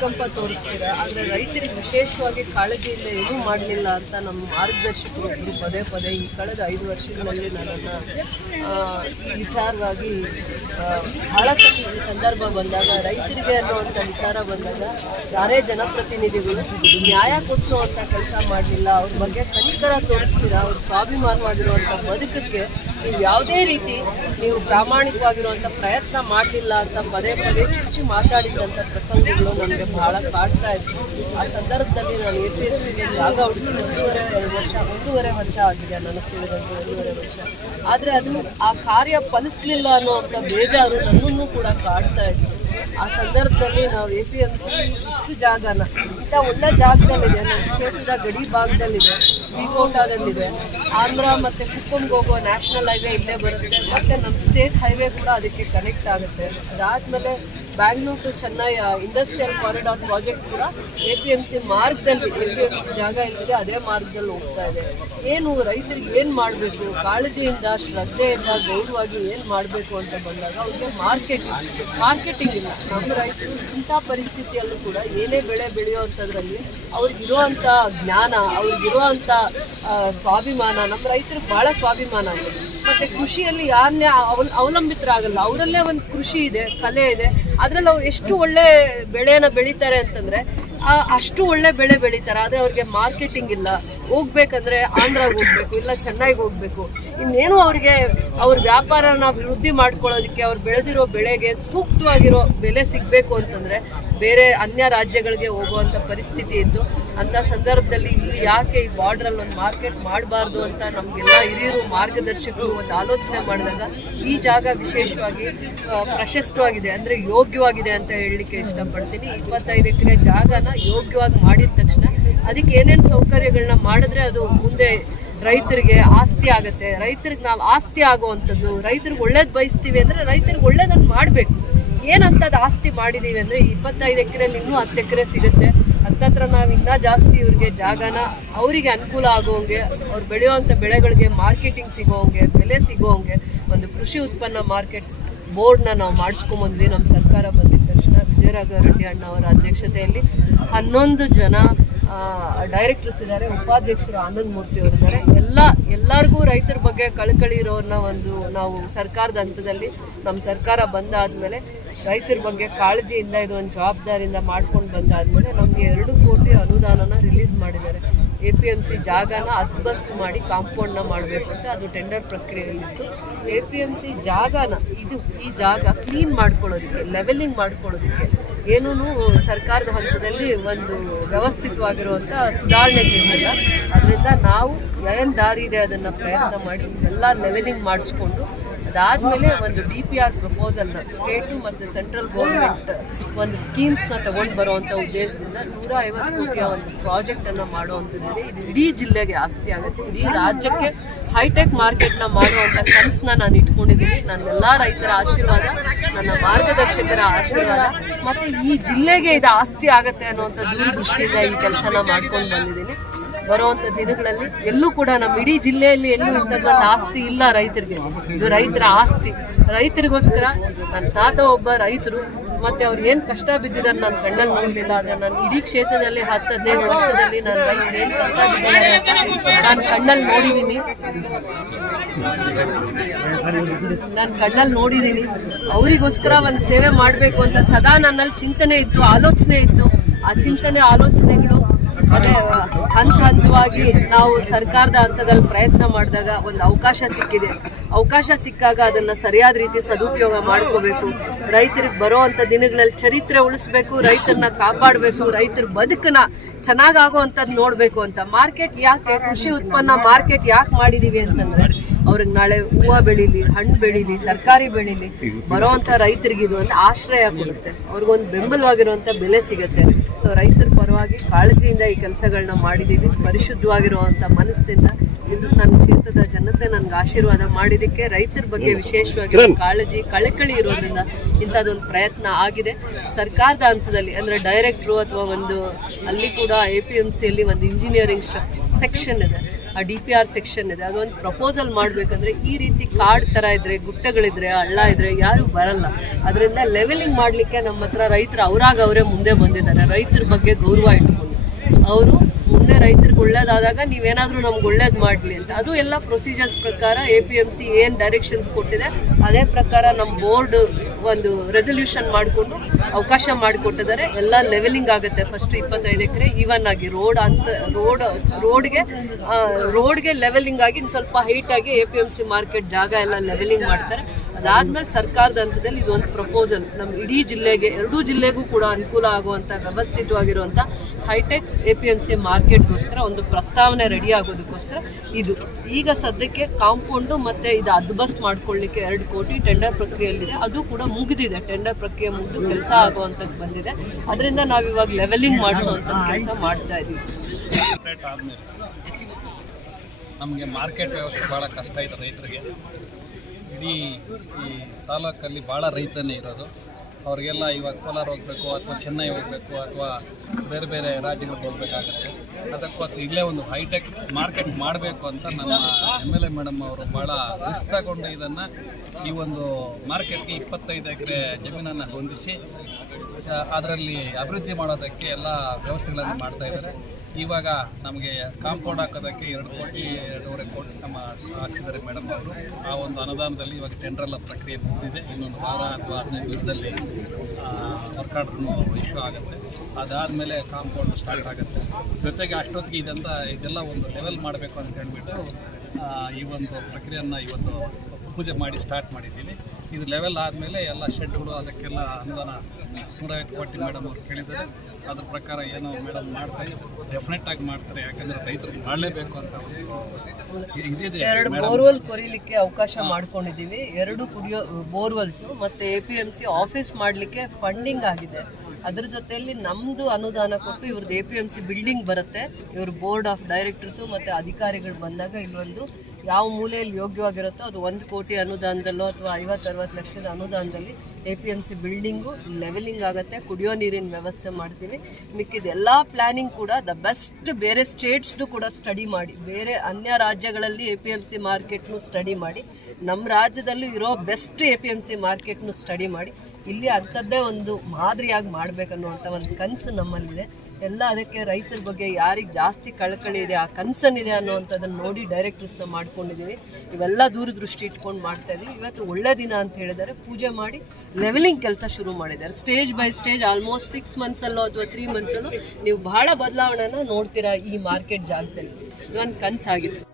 ಅನುಕಂಪ ತೋರಿಸ್ತೀರ? ಆದರೆ ರೈತರಿಗೆ ವಿಶೇಷವಾಗಿ ಕಾಳಜಿಯಿಂದ ಏನೂ ಮಾಡಲಿಲ್ಲ ಅಂತ ನಮ್ಮ ಮಾರ್ಗದರ್ಶಕರು ಪದೇ ಪದೇ ಈ ಕಳೆದ ಐದು ವರ್ಷಗಳಲ್ಲಿ ನನ್ನನ್ನು ಈ ವಿಚಾರವಾಗಿ ಬಹಳ ಸತಿ ಈ ಸಂದರ್ಭ ಬಂದಾಗ, ರೈತರಿಗೆ ಅನ್ನುವಂಥ ವಿಚಾರ ಬಂದಾಗ ಯಾರೇ ಜನಪ್ರತಿನಿಧಿಗಳು ನ್ಯಾಯ ಕೊಡಿಸುವಂಥ ಕೆಲಸ ಮಾಡಲಿಲ್ಲ, ಅವ್ರ ಬಗ್ಗೆ ಕನಿಕರ ತೋರಿಸ್ತೀರಾ, ಅವ್ರ ಸ್ವಾಭಿಮಾನವಾಗಿರುವಂಥ ಬದುಕಕ್ಕೆ ನೀವು ಯಾವುದೇ ರೀತಿ ನೀವು ಪ್ರಾಮಾಣಿಕವಾಗಿರುವಂಥ ಪ್ರಯತ್ನ ಮಾಡಲಿಲ್ಲ ಅಂತ ಪದೇ ಪದೇ ಚುಚ್ಚಿ ಮಾತಾಡಿದಂಥ ಪ್ರಸಂಗಗಳು ನನಗೆ ಬಹಳ ಕಾಡ್ತಾ ಇತ್ತು ಆ ಸಂದರ್ಭದಲ್ಲಿ ನಾನು ಎ ಪಿ ಜಾಗ ಹುಡುಕಿ ಒಂದೂವರೆ ವರ್ಷ ಒಂದೂವರೆ ವರ್ಷ ಆಗಿದೆ ನನಗೆ ತಿಳಿದಂತೆ ಒಂದೂವರೆ ವರ್ಷ. ಆದರೆ ಅದು ಆ ಕಾರ್ಯ ಫಲಿಸ್ಲಿಲ್ಲ ಅಂಥ ಬೇಜಾರು ನನ್ನನ್ನು ಕೂಡ ಕಾಡ್ತಾ ಇತ್ತು. ಆ ಸಂದರ್ಭದಲ್ಲಿ ನಾವು ಎ ಪಿ ಎಂ ಸಿ ಇಷ್ಟು ಜಾಗನ, ಇಂಥ ಒಳ್ಳೆ ಜಾಗದಲ್ಲಿದೆ, ನಮ್ಮ ಕ್ಷೇತ್ರದ ಗಡಿ ಭಾಗದಲ್ಲಿದೆ ವಿಕೋಟಾದಲ್ಲಿದೆ ಆಂಧ್ರ ಮತ್ತು ಕುಪ್ಪಂಗೆ ಹೋಗೋ ನ್ಯಾಷನಲ್ ಹೈವೇ ಇಲ್ಲೇ ಬರುತ್ತೆ, ಮತ್ತು ನಮ್ಮ ಸ್ಟೇಟ್ ಹೈವೇ ಕೂಡ ಅದಕ್ಕೆ ಕನೆಕ್ಟ್ ಆಗುತ್ತೆ. ಅದಾದಮೇಲೆ Bangalore to Chennai industrial corridor project ಕೂಡ ಎ ಪಿ ಎಂ ಸಿ ಮಾರ್ಗದಲ್ಲಿ ಎ ಪಿ ಎಂ ಸಿ ಜಾಗ ಇಲ್ಲದೆ ಅದೇ ಮಾರ್ಗದಲ್ಲಿ ಹೋಗ್ತಾ ಇದೆ. ಏನು ರೈತರಿಗೆ ಏನು ಮಾಡಬೇಕು? ಕಾಳಜಿಯಿಂದ, ಶ್ರದ್ಧೆಯಿಂದ, ಗೌರವವಾಗಿ ಏನು ಮಾಡಬೇಕು ಅಂತ ಬಂದಾಗ ಅವ್ರಿಗೆ ಮಾರ್ಕೆಟಿಂಗ್ ಮಾರ್ಕೆಟಿಂಗ್ ಇಲ್ಲ. ನಮ್ಮ ರೈತರು ಇಂಥ ಪರಿಸ್ಥಿತಿಯಲ್ಲೂ ಕೂಡ ಏನೇ ಬೆಳೆ ಬೆಳೆಯುವಂಥದ್ರಲ್ಲಿ ಅವ್ರಿಗಿರುವಂಥ ಜ್ಞಾನ, ಅವ್ರಿಗಿರುವಂಥ ಸ್ವಾಭಿಮಾನ, ನಮ್ಮ ರೈತರಿಗೆ ಭಾಳ ಸ್ವಾಭಿಮಾನ ಇದೆ ಮತ್ತು ಕೃಷಿಯಲ್ಲಿ ಯಾರನ್ನೇ ಅವಲ್, ಅವಲಂಬಿತರಾಗಲ್ಲ. ಅವರಲ್ಲೇ ಒಂದು ಕೃಷಿ ಇದೆ, ಕಲೆ ಇದೆ. ಅದರಲ್ಲಿ ಅವ್ರು ಎಷ್ಟು ಒಳ್ಳೆ ಬೆಳೆಯನ್ನು ಬೆಳೀತಾರೆ ಅಂತಂದರೆ ಅಷ್ಟು ಒಳ್ಳೆ ಬೆಳೆ ಬೆಳೀತಾರೆ. ಆದರೆ ಅವ್ರಿಗೆ ಮಾರ್ಕೆಟಿಂಗ್ ಇಲ್ಲ. ಹೋಗ್ಬೇಕಂದ್ರೆ ಆಂಧ್ರಾಗೆ ಹೋಗ್ಬೇಕು, ಇಲ್ಲ ಚೆನ್ನೈಗೆ ಹೋಗ್ಬೇಕು. ಇನ್ನೇನು ಅವ್ರಿಗೆ, ಅವ್ರ ವ್ಯಾಪಾರನ ಅಭಿವೃದ್ಧಿ ಮಾಡ್ಕೊಳ್ಳೋದಕ್ಕೆ, ಅವ್ರು ಬೆಳೆದಿರೋ ಬೆಳೆಗೆ ಸೂಕ್ತವಾಗಿರೋ ಬೆಲೆ ಸಿಗಬೇಕು ಅಂತಂದರೆ ಬೇರೆ ಅನ್ಯ ರಾಜ್ಯಗಳಿಗೆ ಹೋಗುವಂಥ ಪರಿಸ್ಥಿತಿ ಇತ್ತು. ಅಂಥ ಸಂದರ್ಭದಲ್ಲಿ ಇಲ್ಲಿ ಯಾಕೆ ಈ ಬಾರ್ಡ್ರಲ್ಲಿ ಒಂದು ಮಾರ್ಕೆಟ್ ಮಾಡಬಾರ್ದು ಅಂತ ನಮಗೆಲ್ಲ ಹಿರಿಯರು ಮಾರ್ಗದರ್ಶಕರು ಒಂದು ಆಲೋಚನೆ ಮಾಡಿದಾಗ ಈ ಜಾಗ ವಿಶೇಷವಾಗಿ ಪ್ರಶಸ್ತವಾಗಿದೆ. ಅಂದರೆ ಯೋಗ್ಯವಾಗಿದೆ ಅಂತ ಹೇಳಲಿಕ್ಕೆ ಇಷ್ಟಪಡ್ತೀನಿ. ಇಪ್ಪತ್ತೈದು ಎಕರೆ ಜಾಗನ ಯೋಗ್ಯವಾಗಿ ಮಾಡಿದ ತಕ್ಷಣ ಅದಕ್ಕೆ ಏನೇನು ಸೌಕರ್ಯಗಳನ್ನ ಮಾಡಿದ್ರೆ ಅದು ಮುಂದೆ ರೈತರಿಗೆ ಆಸ್ತಿ ಆಗುತ್ತೆ. ರೈತರಿಗೆ ನಾವು ಆಸ್ತಿ ಆಗುವಂಥದ್ದು ರೈತರಿಗೆ ಒಳ್ಳೇದು ಬಯಸ್ತೀವಿ ಅಂದರೆ ರೈತರಿಗೆ ಒಳ್ಳೇದನ್ನು ಮಾಡಬೇಕು. ಏನಂತದ್ದು ಆಸ್ತಿ ಮಾಡಿದ್ದೀವಿ ಅಂದರೆ ಇಪ್ಪತ್ತೈದು ಎಕರೆಯಲ್ಲಿ ಇನ್ನೂ ಹತ್ತು ಎಕರೆ ಸಿಗುತ್ತೆ. ಹತ್ತತ್ರ ನಾವು ಇನ್ನೂ ಜಾಸ್ತಿ ಇವ್ರಿಗೆ ಜಾಗನ ಅವರಿಗೆ ಅನುಕೂಲ ಆಗೋಂಗೆ, ಅವ್ರು ಬೆಳೆಯುವಂಥ ಬೆಳೆಗಳಿಗೆ ಮಾರ್ಕೆಟಿಂಗ್ ಸಿಗೋಂಗೆ, ಬೆಲೆ ಸಿಗೋಂಗೆ ಒಂದು ಕೃಷಿ ಉತ್ಪನ್ನ ಮಾರ್ಕೆಟ್ ಬೋರ್ಡ್ನ ನಾವು ಮಾಡಿಸ್ಕೊಂಬಂದ್ವಿ ನಮ್ಮ ಸರ್ಕಾರ ಬಂದಿದ್ದ ತಕ್ಷಣ ವಿಜಯರಾಘವ ರೆಡ್ಡಿ ಅಣ್ಣ ಅವರ ಅಧ್ಯಕ್ಷತೆಯಲ್ಲಿ ಹನ್ನೊಂದು ಜನ ಡೈರೆಕ್ಟರ್ಸ್ ಇದ್ದಾರೆ ಉಪಾಧ್ಯಕ್ಷರು ಆನಂದ್ ಮೂರ್ತಿ ಅವರಿದ್ದಾರೆ ಎಲ್ಲ, ಎಲ್ಲರಿಗೂ ರೈತರ ಬಗ್ಗೆ ಕಳಕಳಿ ಇರೋರನ್ನ ಒಂದು ನಾವು ಸರ್ಕಾರದ ಹಂತದಲ್ಲಿ ನಮ್ಮ ಸರ್ಕಾರ ಬಂದಾದ್ಮೇಲೆ ರೈತರ ಬಗ್ಗೆ ಕಾಳಜಿಯಿಂದ ಇದು ಒಂದು ಜವಾಬ್ದಾರಿಯಿಂದ ಮಾಡ್ಕೊಂಡು ಬಂದಾದ್ಮೇಲೆ ನಮಗೆ ಎರಡು ಕೋಟಿ ಅನುದಾನನ ರಿಲೀಸ್ ಮಾಡಿದ್ದಾರೆ. ಎ ಪಿ ಎಂ ಸಿ ಜಾಗನ ಅದ್ಬಸ್ಟ್ ಮಾಡಿ ಕಾಂಪೌಂಡ್ನ ಮಾಡಬೇಕು ಅಂತ ಅದು ಟೆಂಡರ್ ಪ್ರಕ್ರಿಯೆಯಲ್ಲಿತ್ತು. ಎ ಪಿ ಎಂ ಸಿ ಜಾಗನ, ಇದು ಈ ಜಾಗ ಕ್ಲೀನ್ ಮಾಡ್ಕೊಳ್ಳೋದಕ್ಕೆ ಲೆವೆಲಿಂಗ್ ಮಾಡ್ಕೊಳ್ಳೋದಕ್ಕೆ ಏನೂ ಸರ್ಕಾರದ ಹಂತದಲ್ಲಿ ಒಂದು ವ್ಯವಸ್ಥಿತವಾಗಿರುವಂಥ ಸುಧಾರಣೆಗಳಿರಲಿಲ್ಲ ಅದರಿಂದ ನಾವು ಏನು ದಾರಿ ಇದೆ ಅದನ್ನು ಪ್ರಯತ್ನ ಮಾಡಿ, ಎಲ್ಲ ಲೆವೆಲಿಂಗ್ ಮಾಡಿಸ್ಕೊಂಡು ಅದಾದಮೇಲೆ ಒಂದು ಡಿ ಪಿ ಆರ್ ಪ್ರಪೋಸಲ್ನ ಸ್ಟೇಟು ಮತ್ತು ಸೆಂಟ್ರಲ್ ಗೌರ್ಮೆಂಟ್ ಒಂದು ಸ್ಕೀಮ್ಸ್ನ ತಗೊಂಡು ಬರುವಂಥ ಉದ್ದೇಶದಿಂದ ನೂರ ಐವತ್ತು ಕೋಟಿಯ ಒಂದು ಪ್ರಾಜೆಕ್ಟನ್ನು ಮಾಡುವಂಥದ್ದಿದೆ. ಇದು ಇಡೀ ಜಿಲ್ಲೆಗೆ ಆಸ್ತಿ ಆಗುತ್ತೆ. ಇಡೀ ರಾಜ್ಯಕ್ಕೆ ಹೈಟೆಕ್ ಮಾರ್ಕೆಟ್ನ ಮಾಡುವಂಥ ಕನಸನ್ನ ನಾನು ಇಟ್ಕೊಂಡಿದ್ದೀನಿ. ನನ್ನೆಲ್ಲ ರೈತರ ಆಶೀರ್ವಾದ, ನನ್ನ ಮಾರ್ಗದರ್ಶಕರ ಆಶೀರ್ವಾದ, ಮತ್ತು ಈ ಜಿಲ್ಲೆಗೆ ಇದು ಆಸ್ತಿ ಆಗುತ್ತೆ ಅನ್ನುವಂಥ ದೂರದೃಷ್ಟಿಯಿಂದ ಈ ಕೆಲಸನ ಮಾಡ್ಕೊಂಡು ಬಂದಿದ್ದೀನಿ. ಬರುವಂತ ದಿನಗಳಲ್ಲಿ ಎಲ್ಲೂ ಕೂಡ ನಮ್ಮ ಇಡೀ ಜಿಲ್ಲೆಯಲ್ಲಿ ಎಲ್ಲೂ ಇಂಥದ್ದೊಂದು ಆಸ್ತಿ ಇಲ್ಲ ರೈತರಿಗೆ. ಇದು ರೈತರ ಆಸ್ತಿ. ರೈತರಿಗೋಸ್ಕರ ನನ್ನ ತಾತ ಒಬ್ಬ ರೈತರು, ಮತ್ತೆ ಅವ್ರು ಏನು ಕಷ್ಟ ಬಿದ್ದಿದ್ದಾರೆ ನಾನು ಕಣ್ಣಲ್ಲಿ ನೋಡಲಿಲ್ಲ, ಆದರೆ ನಾನು ಇಡೀ ಕ್ಷೇತ್ರದಲ್ಲಿ ಹತ್ತು ಹದಿನೈದು ವರ್ಷದಲ್ಲಿ ನಾನು ರೈತರು ಏನು ಕಷ್ಟ ಬಿದ್ದಿದ್ದಾರೆ ನಾನು ಕಣ್ಣಲ್ಲಿ ನೋಡಿದ್ದೀನಿ ನಾನು ಕಣ್ಣಲ್ಲಿ ನೋಡಿದ್ದೀನಿ ಅವರಿಗೋಸ್ಕರ ಒಂದು ಸೇವೆ ಮಾಡಬೇಕು ಅಂತ ಸದಾ ನನ್ನಲ್ಲಿ ಚಿಂತನೆ ಇತ್ತು, ಆಲೋಚನೆ ಇತ್ತು. ಆ ಚಿಂತನೆ, ಆಲೋಚನೆಗಳು ಹಂತ ಹಂತವಾಗಿ ನಾವು ಸರ್ಕಾರದ ಹಂತದಲ್ಲಿ ಪ್ರಯತ್ನ ಮಾಡಿದಾಗ ಒಂದು ಅವಕಾಶ ಸಿಕ್ಕಿದೆ. ಅವಕಾಶ ಸಿಕ್ಕಾಗ ಅದನ್ನು ಸರಿಯಾದ ರೀತಿ ಸದುಪಯೋಗ ಮಾಡ್ಕೋಬೇಕು. ರೈತರಿಗೆ ಬರೋವಂಥ ದಿನಗಳಲ್ಲಿ ಚರಿತ್ರೆ ಉಳಿಸ್ಬೇಕು, ರೈತರನ್ನ ಕಾಪಾಡಬೇಕು, ರೈತರ ಬದುಕನ್ನ ಚೆನ್ನಾಗಾಗೋ ಅಂಥದ್ದು ನೋಡಬೇಕು ಅಂತ. ಮಾರ್ಕೆಟ್ ಯಾಕೆ, ಕೃಷಿ ಉತ್ಪನ್ನ ಮಾರ್ಕೆಟ್ ಯಾಕೆ ಮಾಡಿದೀವಿ ಅಂತಂದ್ರೆ ಅವ್ರಿಗೆ ನಾಳೆ ಹೂವು ಬೆಳೀಲಿ, ಹಣ್ಣು ಬೆಳೀಲಿ, ತರಕಾರಿ ಬೆಳೀಲಿ, ಬರೋವಂಥ ರೈತರಿಗೆ ಇದು ಒಂದು ಆಶ್ರಯ ಕೊಡುತ್ತೆ. ಅವ್ರಿಗೊಂದು ಬೆಂಬಲವಾಗಿರುವಂಥ ಬೆಲೆ ಸಿಗುತ್ತೆ. ಸೊ ರೈತರ ಪರವಾಗಿ ಕಾಳಜಿಯಿಂದ ಈ ಕೆಲಸಗಳನ್ನ ಮಾಡಿದ್ದೀವಿ. ಪರಿಶುದ್ಧವಾಗಿರುವಂಥ ಮನಸ್ಸಿನಿಂದ ಇದು ನನ್ನ ಕ್ಷೇತ್ರದ ಜನತೆ ನನಗೆ ಆಶೀರ್ವಾದ ಮಾಡಿದ್ದಕ್ಕೆ ರೈತರ ಬಗ್ಗೆ ವಿಶೇಷವಾಗಿ ಕಾಳಜಿ, ಕಳಕಳಿ ಇರೋದ್ರಿಂದ ಇಂಥದ್ದೊಂದು ಪ್ರಯತ್ನ ಆಗಿದೆ. ಸರ್ಕಾರದ ಹಂತದಲ್ಲಿ, ಅಂದರೆ ಡೈರೆಕ್ಟ್ರು ಅಥವಾ ಒಂದು ಅಲ್ಲಿ ಕೂಡ ಎ ಪಿ ಎಂ ಸಿಯಲ್ಲಿ ಒಂದು ಇಂಜಿನಿಯರಿಂಗ್ ಸೆಕ್ಷನ್ ಇದೆ. ಆ ಡಿ ಪಿ ಆರ್ ಸೆಕ್ಷನ್ ಇದೆ. ಅದೊಂದು ಪ್ರಪೋಸಲ್ ಮಾಡಬೇಕಂದ್ರೆ ಈ ರೀತಿ ಕಾಡ್ ಥರ ಇದ್ರೆ, ಗುಟ್ಟಗಳಿದ್ರೆ, ಹಳ್ಳ ಇದ್ರೆ ಯಾರು ಬರಲ್ಲ. ಅದರಿಂದ ಲೆವೆಲಿಂಗ್ ಮಾಡಲಿಕ್ಕೆ ನಮ್ಮ ಹತ್ರ ರೈತರು ಅವರಾಗ ಅವರೇ ಮುಂದೆ ಬಂದಿದ್ದಾರೆ. ರೈತರ ಬಗ್ಗೆ ಗೌರವ ಇಟ್ಕೊಂಡು ಅವರು ಮುಂದೆ ರೈತರಿಗೆ ಒಳ್ಳೇದಾದಾಗ ನೀವೇನಾದರೂ ನಮ್ಗೆ ಒಳ್ಳೇದು ಮಾಡಲಿ ಅಂತ. ಅದು ಎಲ್ಲ ಪ್ರೊಸೀಜರ್ಸ್ ಪ್ರಕಾರ ಎ ಪಿ ಎಂ ಸಿ ಏನು ಡೈರೆಕ್ಷನ್ಸ್ ಕೊಟ್ಟಿದೆ, ಅದೇ ಪ್ರಕಾರ ನಮ್ಮ ಬೋರ್ಡ್ ಒಂದು ರೆಸಲ್ಯೂಷನ್ ಮಾಡಿಕೊಂಡು ಅವಕಾಶ ಮಾಡಿಕೊಟ್ಟಿದ್ದಾರೆ. ಎಲ್ಲ ಲೆವೆಲಿಂಗ್ ಆಗುತ್ತೆ ಫಸ್ಟ್ ಇಪ್ಪತ್ತೈದು ಎಕರೆ ಈವನ್ ಆಗಿ ರೋಡ್ ಅಂತ ರೋಡ್ ರೋಡ್ಗೆ ರೋಡ್ಗೆ ಲೆವೆಲಿಂಗ್ ಆಗಿ ಸ್ವಲ್ಪ ಹೈಟ್ ಆಗಿ A P M C market ಜಾಗ ಎಲ್ಲ ಲೆವೆಲಿಂಗ್ ಮಾಡ್ತಾರೆ. ಅದಾದ್ಮೇಲೆ ಸರ್ಕಾರದ ಹಂತದಲ್ಲಿ ಇದೊಂದು ಪ್ರಪೋಸಲ್ ನಮ್ಮ ಇಡೀ ಜಿಲ್ಲೆಗೆ, ಎರಡೂ ಜಿಲ್ಲೆಗೂ ಕೂಡ ಅನುಕೂಲ ಆಗುವಂತ ವ್ಯವಸ್ಥಿತವಾಗಿರುವಂಥ hi tech A P M C ಮಾರ್ಕೆಟ್ಗೋಸ್ಕರ ಒಂದು ಪ್ರಸ್ತಾವನೆ ರೆಡಿ ಆಗೋದಕ್ಕೋಸ್ಕರ ಇದು. ಈಗ ಸದ್ಯಕ್ಕೆ ಕಾಂಪೌಂಡು ಮತ್ತು ಇದು ಅದ್ಬಸ್ ಮಾಡ್ಕೊಳ್ಳಿಕ್ಕೆ ಎರಡು ಕೋಟಿ ಟೆಂಡರ್ ಪ್ರಕ್ರಿಯೆಯಲ್ಲಿದೆ. ಅದು ಕೂಡ ಮುಗಿದಿದೆ. ಟೆಂಡರ್ ಪ್ರಕ್ರಿಯೆ ಮುಗಿದು ಕೆಲಸ ಆಗುವಂಥದ್ದು ಬಂದಿದೆ. ಅದರಿಂದ ನಾವು ಇವಾಗ ಲೆವೆಲಿಂಗ್ ಮಾಡಿಸುವಂಥ ಕೆಲಸ ಮಾಡ್ತಾ ಇದ್ದೀವಿ ನಮಗೆ ಮಾರ್ಕೆಟ್ ವ್ಯವಸ್ಥೆ ಭಾಳ ಕಷ್ಟ ಇದೆ ರೈತರಿಗೆ. ಇಡೀ ಈ ತಾಲೂಕಲ್ಲಿ ಭಾಳ ರೈತನೇ ಇರೋದು. ಅವ್ರಿಗೆಲ್ಲ ಇವಾಗ ಕೋಲಾರ ಹೋಗಬೇಕು ಅಥವಾ ಚೆನ್ನೈ ಹೋಗಬೇಕು ಅಥವಾ ಬೇರೆ ಬೇರೆ ರಾಜ್ಯಗಳಿಗೆ ಹೋಗಬೇಕಾಗತ್ತೆ. ಅದಕ್ಕೋಸ್ಕರ ಇಲ್ಲೇ ಒಂದು ಹೈಟೆಕ್ ಮಾರ್ಕೆಟ್ ಮಾಡಬೇಕು ಅಂತ ನಮ್ಮ ಎಂ ಎಲ್ ಎ ಮೇಡಮ್ ಅವರು ಭಾಳ ರಿಸ್ಕ್ ತಗೊಂಡು ಇದನ್ನು ಈ ಒಂದು ಮಾರ್ಕೆಟ್ಗೆ ಇಪ್ಪತ್ತೈದು ಎಕರೆ ಜಮೀನನ್ನು ಹೊಂದಿಸಿ ಅದರಲ್ಲಿ ಅಭಿವೃದ್ಧಿ ಮಾಡೋದಕ್ಕೆ ಎಲ್ಲ ವ್ಯವಸ್ಥೆಗಳನ್ನು ಮಾಡ್ತಾ ಇದ್ದಾರೆ. ಇವಾಗ ನಮಗೆ ಕಾಂಪೌಂಡ್ ಹಾಕೋದಕ್ಕೆ ಎರಡು ಕೋಟಿ, ಎರಡೂವರೆ ಕೋಟಿ ನಮ್ಮ ಹಾಕ್ಸಿದ್ದಾರೆ ಮೇಡಮ್ ಅವರು. ಆ ಒಂದು ಅನುದಾನದಲ್ಲಿ ಇವಾಗ ಟೆಂಡ್ರಲ್ಲ ಪ್ರಕ್ರಿಯೆ ಮುಗಿದಿದೆ. ಇನ್ನೊಂದು ವಾರ ಅಥವಾ ಹದಿನೈದು ದಿವಸದಲ್ಲಿ ವರ್ಕ್ ಇಶ್ಯೂ ಆಗುತ್ತೆ. ಅದಾದಮೇಲೆ ಕಾಂಪೌಂಡ್ ಸ್ಟಾರ್ಟ್ ಆಗುತ್ತೆ. ಜೊತೆಗೆ ಅಷ್ಟೊತ್ತಿಗೆ ಇದಂತ, ಇದೆಲ್ಲ ಒಂದು ಲೆವೆಲ್ ಮಾಡಬೇಕು ಅಂತ ಹೇಳ್ಬಿಟ್ಟು ಈ ಒಂದು ಪ್ರಕ್ರಿಯೆಯನ್ನು ಇವತ್ತು ಪೂಜೆ ಮಾಡಿ ಸ್ಟಾರ್ಟ್ ಮಾಡಿದ್ದೀನಿ. ಇದು ಲೆವೆಲ್ ಆದಮೇಲೆ ಎಲ್ಲ ಶೆಡ್ಗಳು ಅದಕ್ಕೆಲ್ಲ ಅನುದಾನ ನೂರೈವತ್ತು ಕೋಟಿ ಮೇಡಮ್ ಅವ್ರು ಕೇಳಿದ್ದಾರೆ. ಅದ್ರ ಪ್ರಕಾರ ಏನು ಮೇಡಮ್ ಮಾಡ್ತಾರೆ. ಡೆಫಿನೆಟ್ ಆಗಿ ಮಾಡ್ತಾರೆ ಯಾಕಂದ್ರೆ ರೈತರು ಮಾಡಲೇಬೇಕು ಅಂತ ಇದಿದೆ. ಎರಡು ಬೋರ್ವೆಲ್ ಕೊರಿಲಿಕ್ಕೆ ಅವಕಾಶ ಮಾಡ್ಕೊಂಡಿದ್ದೀವಿ. ಎರಡು ಕುಡಿಯೋ ಬೋರ್ವೆಲ್ಸ್ ಮತ್ತೆ A P M C office ಮಾಡಲಿಕ್ಕೆ ಫಂಡಿಂಗ್ ಆಗಿದೆ. ಅದ್ರ ಜೊತೆಯಲ್ಲಿ ನಮ್ಮದು ಅನುದಾನ ಕೊಟ್ಟು ಇವ್ರದ್ದು A P M C building ಬರುತ್ತೆ. ಇವ್ರ ಬೋರ್ಡ್ ಆಫ್ ಡೈರೆಕ್ಟರ್ಸು ಮತ್ತು ಅಧಿಕಾರಿಗಳು ಬಂದಾಗ ಇಲ್ಲೊಂದು ಯಾವ ಮೂಲೆಯಲ್ಲಿ ಯೋಗ್ಯವಾಗಿರುತ್ತೋ ಅದು ಒಂದು ಕೋಟಿ ಅನುದಾನದಲ್ಲೋ ಅಥವಾ ಐವತ್ತು ಅರವತ್ತು ಲಕ್ಷದ ಅನುದಾನದಲ್ಲಿ A P M C building leveling ಆಗುತ್ತೆ, ಕುಡಿಯೋ ನೀರಿನ ವ್ಯವಸ್ಥೆ ಮಾಡ್ತೀವಿ. ಮಿಕ್ಕಿದ ಎಲ್ಲ ಪ್ಲ್ಯಾನಿಂಗ್ ಕೂಡ ದ ಬೆಸ್ಟ್ ಬೇರೆ ಸ್ಟೇಟ್ಸ್ದು ಕೂಡ ಸ್ಟಡಿ ಮಾಡಿ. ಬೇರೆ ಅನ್ಯ ರಾಜ್ಯಗಳಲ್ಲಿ ಎ ಪಿ ಎಂ ಸಿ ಮಾರ್ಕೆಟ್ನು ಸ್ಟಡಿ ಮಾಡಿ. ನಮ್ಮ ರಾಜ್ಯದಲ್ಲೂ ಇರೋ best A P M C ಮಾರ್ಕೆಟ್ನು study ಮಾಡಿ. ಇಲ್ಲಿ ಅಂಥದ್ದೇ ಒಂದು ಮಾದರಿಯಾಗಿ ಮಾಡಬೇಕನ್ನುವಂಥ ಒಂದು ಕನಸು ನಮ್ಮಲ್ಲಿದೆ. ಎಲ್ಲ ಅದಕ್ಕೆ ರೈತರ ಬಗ್ಗೆ ಯಾರಿಗೆ ಜಾಸ್ತಿ ಕಳಕಳಿ ಇದೆ, ಆ ಕನಸನ್ನಿದೆ ಅನ್ನೋವಂಥದ್ದನ್ನು ನೋಡಿ ಡೈರೆಕ್ಟರ್ಸ್ನ ಮಾಡ್ಕೊಂಡಿದ್ದೀವಿ ಇವೆಲ್ಲ ದೂರದೃಷ್ಟಿ ಇಟ್ಕೊಂಡು ಮಾಡ್ತಾ ಇವತ್ತು ಒಳ್ಳೆ ದಿನ ಅಂತ ಹೇಳಿದರೆ ಪೂಜೆ ಮಾಡಿ ಲೆವೆಲಿಂಗ್ ಕೆಲಸ ಶುರು ಮಾಡಿದ್ದಾರೆ. Stage by stage almost six ಮಂತ್ಸಲ್ಲೋ ಅಥವಾ ತ್ರೀ ಮಂತ್ಸಲ್ಲೋ ನೀವು ಬಹಳ ಬದಲಾವಣೆನ ನೋಡ್ತೀರಾ ಈ ಮಾರ್ಕೆಟ್ ಜಾಗದಲ್ಲಿ. ಇದೊಂದು ಕನಸಾಗಿತ್ತು